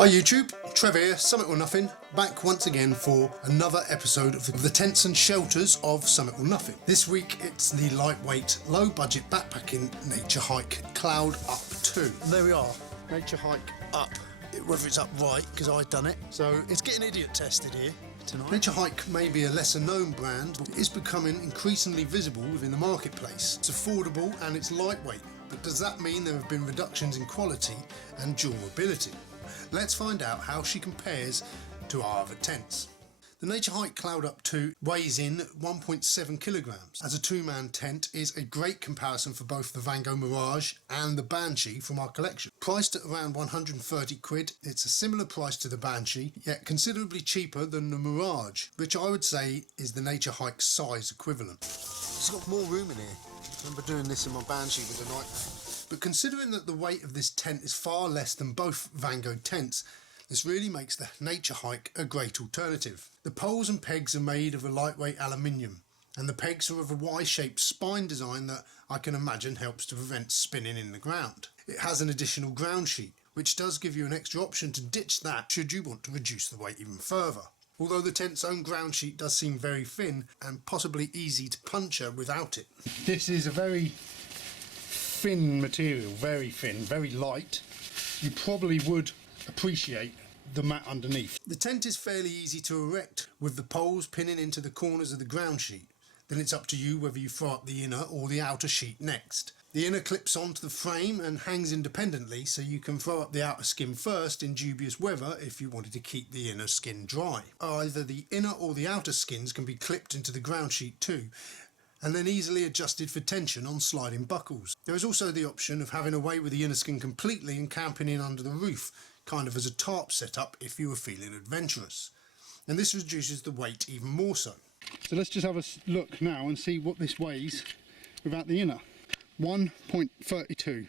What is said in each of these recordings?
Hi YouTube, Trev here, Summit or Nothing, back once again for another episode of the tents and shelters of Summit or Nothing. This week it's the lightweight, low budget backpacking Naturehike Cloud Up 2. There we are, Naturehike Up, whether it's up right, because I've done it. So it's getting idiot tested here tonight. Naturehike may be a lesser known brand, but it is becoming increasingly visible within the marketplace. It's affordable and it's lightweight, but does that mean there have been reductions in quality and durability? Let's find out how she compares to our other tents. The Naturehike Cloud Up 2 weighs in 1.7 kilograms. As a two-man tent is a great comparison for both the Van Gogh Mirage and the Banshee from our collection. Priced at around 130 quid, it's a similar price to the Banshee, yet considerably cheaper than the Mirage, which I would say is the Naturehike size equivalent. It's got more room in here. I remember doing this in my Banshee with a nightmare. But considering that the weight of this tent is far less than both Van Gogh tents, this really makes the Naturehike a great alternative. The poles and pegs are made of a lightweight aluminium, and the pegs are of a Y-shaped spine design that I can imagine helps to prevent spinning in the ground. It has an additional ground sheet, which does give you an extra option to ditch that should you want to reduce the weight even further. Although the tent's own ground sheet does seem very thin and possibly easy to puncture without it. This is a very thin material, very thin, very light. You probably would appreciate the mat underneath. The tent is fairly easy to erect with the poles pinning into the corners of the ground sheet. Then it's up to you whether you throw up the inner or the outer sheet next. The inner clips onto the frame and hangs independently, so you can throw up the outer skin first in dubious weather if you wanted to keep the inner skin dry. Either the inner or the outer skins can be clipped into the ground sheet too, and then easily adjusted for tension on sliding buckles. There is also the option of having away with the inner skin completely and camping in under the roof, kind of as a tarp setup if you were feeling adventurous. And this reduces the weight even more so. So let's just have a look now and see what this weighs without the inner. 1.32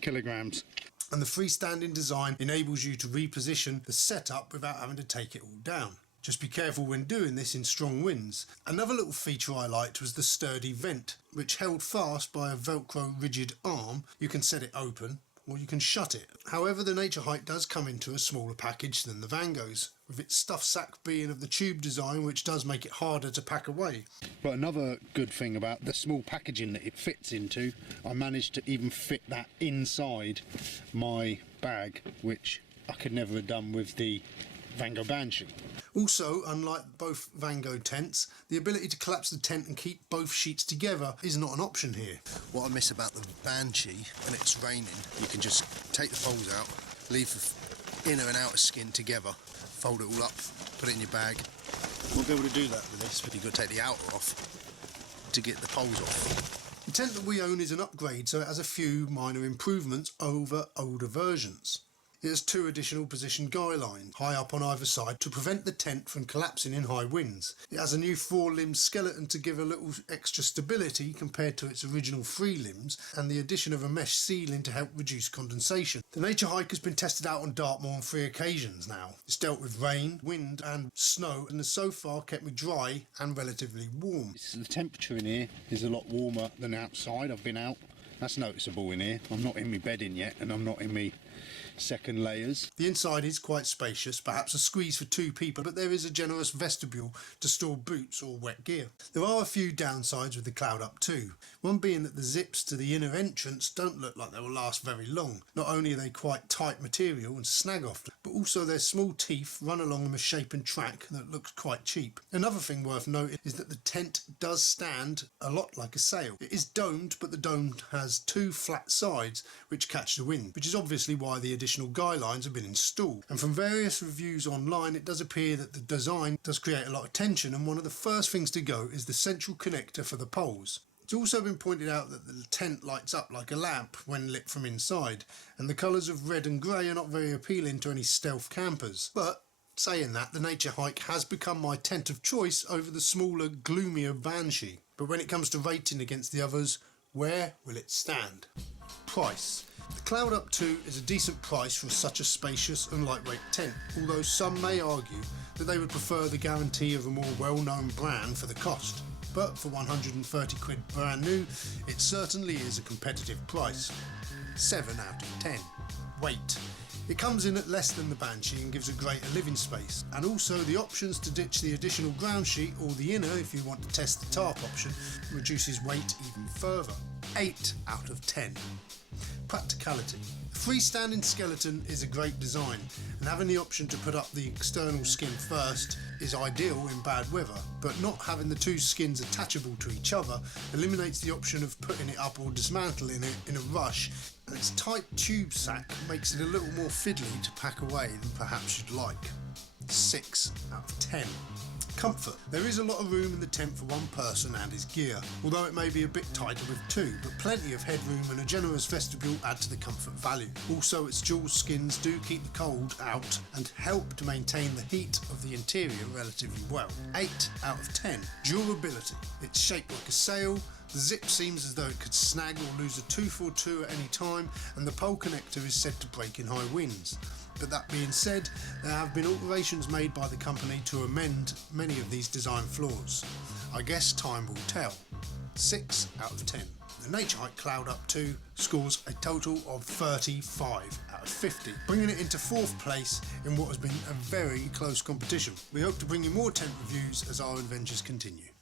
kilograms. And the freestanding design enables you to reposition the setup without having to take it all down. Just be careful when doing this in strong winds. Another little feature I liked was the sturdy vent, which held fast by a Velcro rigid arm. You can set it open or you can shut it. However, the Naturehike does come into a smaller package than the Van Goghs, with its stuffed sack being of the tube design, which does make it harder to pack away. But another good thing about the small packaging that it fits into, I managed to even fit that inside my bag, which I could never have done with the Van Gogh Banshee. Also, unlike both Van Gogh tents, the ability to collapse the tent and keep both sheets together is not an option here. What I miss about the Banshee, when it's raining, you can just take the poles out, leave the inner and outer skin together, fold it all up, put it in your bag. We'll be able to do that with this, but you've got to take the outer off to get the poles off. The tent that we own is an upgrade, so it has a few minor improvements over older versions. It has two additional position guy lines high up on either side to prevent the tent from collapsing in high winds. It has a new 4-limb skeleton to give a little extra stability compared to its original 3 limbs, and the addition of a mesh ceiling to help reduce condensation. The Naturehike has been tested out on Dartmoor on 3 occasions now. It's dealt with rain, wind and snow, and has so far kept me dry and relatively warm. The temperature in here is a lot warmer than outside. I've been out. That's noticeable in here. I'm not in my bedding yet, and I'm not in my second layers. The inside is quite spacious, perhaps a squeeze for 2 people, but there is a generous vestibule to store boots or wet gear. There are a few downsides with the Cloud Up 2, one being that the zips to the inner entrance don't look like they will last very long. Not only are they quite tight material and snag often, but also their small teeth run along a misshapen track that looks quite cheap. Another thing worth noting is that the tent does stand a lot like a sail. It is domed, but the dome has 2 flat sides which catch the wind, which is obviously why the additional guy lines have been installed. And from various reviews online, it does appear that the design does create a lot of tension, and one of the first things to go is the central connector for the poles. It's also been pointed out that the tent lights up like a lamp when lit from inside, and the colours of red and grey are not very appealing to any stealth campers. But saying that, the Naturehike has become my tent of choice over the smaller, gloomier Banshee. But when it comes to rating against the others, where will it stand? Price. The Cloud Up 2 is a decent price for such a spacious and lightweight tent, although some may argue that they would prefer the guarantee of a more well-known brand for the cost. But for 130 quid brand new, it certainly is a competitive price. 7 out of 10. Weight. It comes in at less than the Banshee and gives a greater living space, and also the options to ditch the additional ground sheet or the inner if you want to test the tarp option reduces weight even further. 8 out of 10. Practicality. The freestanding skeleton is a great design, and having the option to put up the external skin first is ideal in bad weather, but not having the two skins attachable to each other eliminates the option of putting it up or dismantling it in a rush, and its tight tube sack makes it a little more fiddly to pack away than perhaps you'd like. 6 out of 10. Comfort. There is a lot of room in the tent for one person and his gear, although it may be a bit tighter with two, but plenty of headroom and a generous vestibule add to the comfort value. Also, its dual skins do keep the cold out and help to maintain the heat of the interior relatively well. 8 out of 10. Durability. It's shaped like a sail. The zip seems as though it could snag or lose a tooth or two at any time, and the pole connector is said to break in high winds. But that being said, there have been alterations made by the company to amend many of these design flaws. I guess time will tell. 6 out of 10. The Naturehike Cloud Up 2 scores a total of 35 out of 50, bringing it into 4th place in what has been a very close competition. We hope to bring you more tent reviews as our adventures continue.